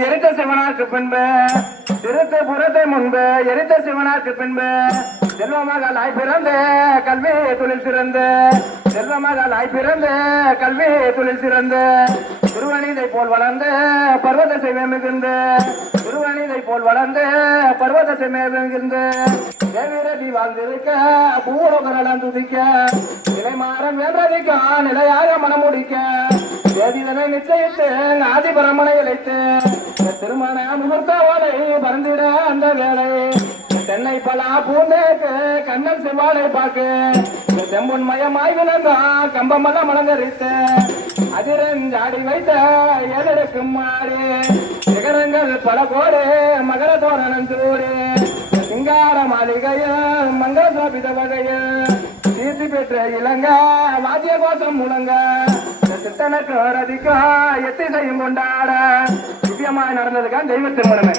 எரித்த சிவனாக்கு பின்பு திருத்த புறத்தை முன்பு எரித்த சிவனாக்கு பின்பு செல்வமகளாய் பிறந்து கல்வி தொழில் சிறந்து செல்வமகளாய் பிறந்து கல்வி தொழில் சிறந்து திருவனிதை போல் வளர்ந்து பர்வதத்தை மிகுந்து திருவனிதை போல் வளர்ந்து பர்வதத்தை மிகுந்து தேவிரதி வாழ்ந்திருக்க பூலோகரடம் துதிக்க நிலைமாறம் வென்றதிக்க நிலையாக மனமுடிக்க தேதிதனை நிச்சயித்து ஆதிபரமனை இழைத்து திருமண முகூர்த்தவாளை பறந்திட அந்த வேலை தென்னை பலா பூந்தேக்கு கண்ணன் செவ்வாழை பாக்கு செம்பொன் மயமாய் விளங்கா கம்பமெல்லாம் மலங்கரித்து அதிரஞ்சாடி வைத்த ஏழெடுக்கும் மாறி சிகரங்கள் பல கோடு மகர தோரணம் சூடு சிங்கார மாளிகைய மங்கள சாபித வகைய கீர்த்தி பெற்ற இளங்க வாத்திய கோஷம் முழங்க சித்தனுக்கு ரதிக்கா எத்திசையும் கொண்டாட திவ்யமாய் நடந்ததுக்கான தெய்வ திருமணமே.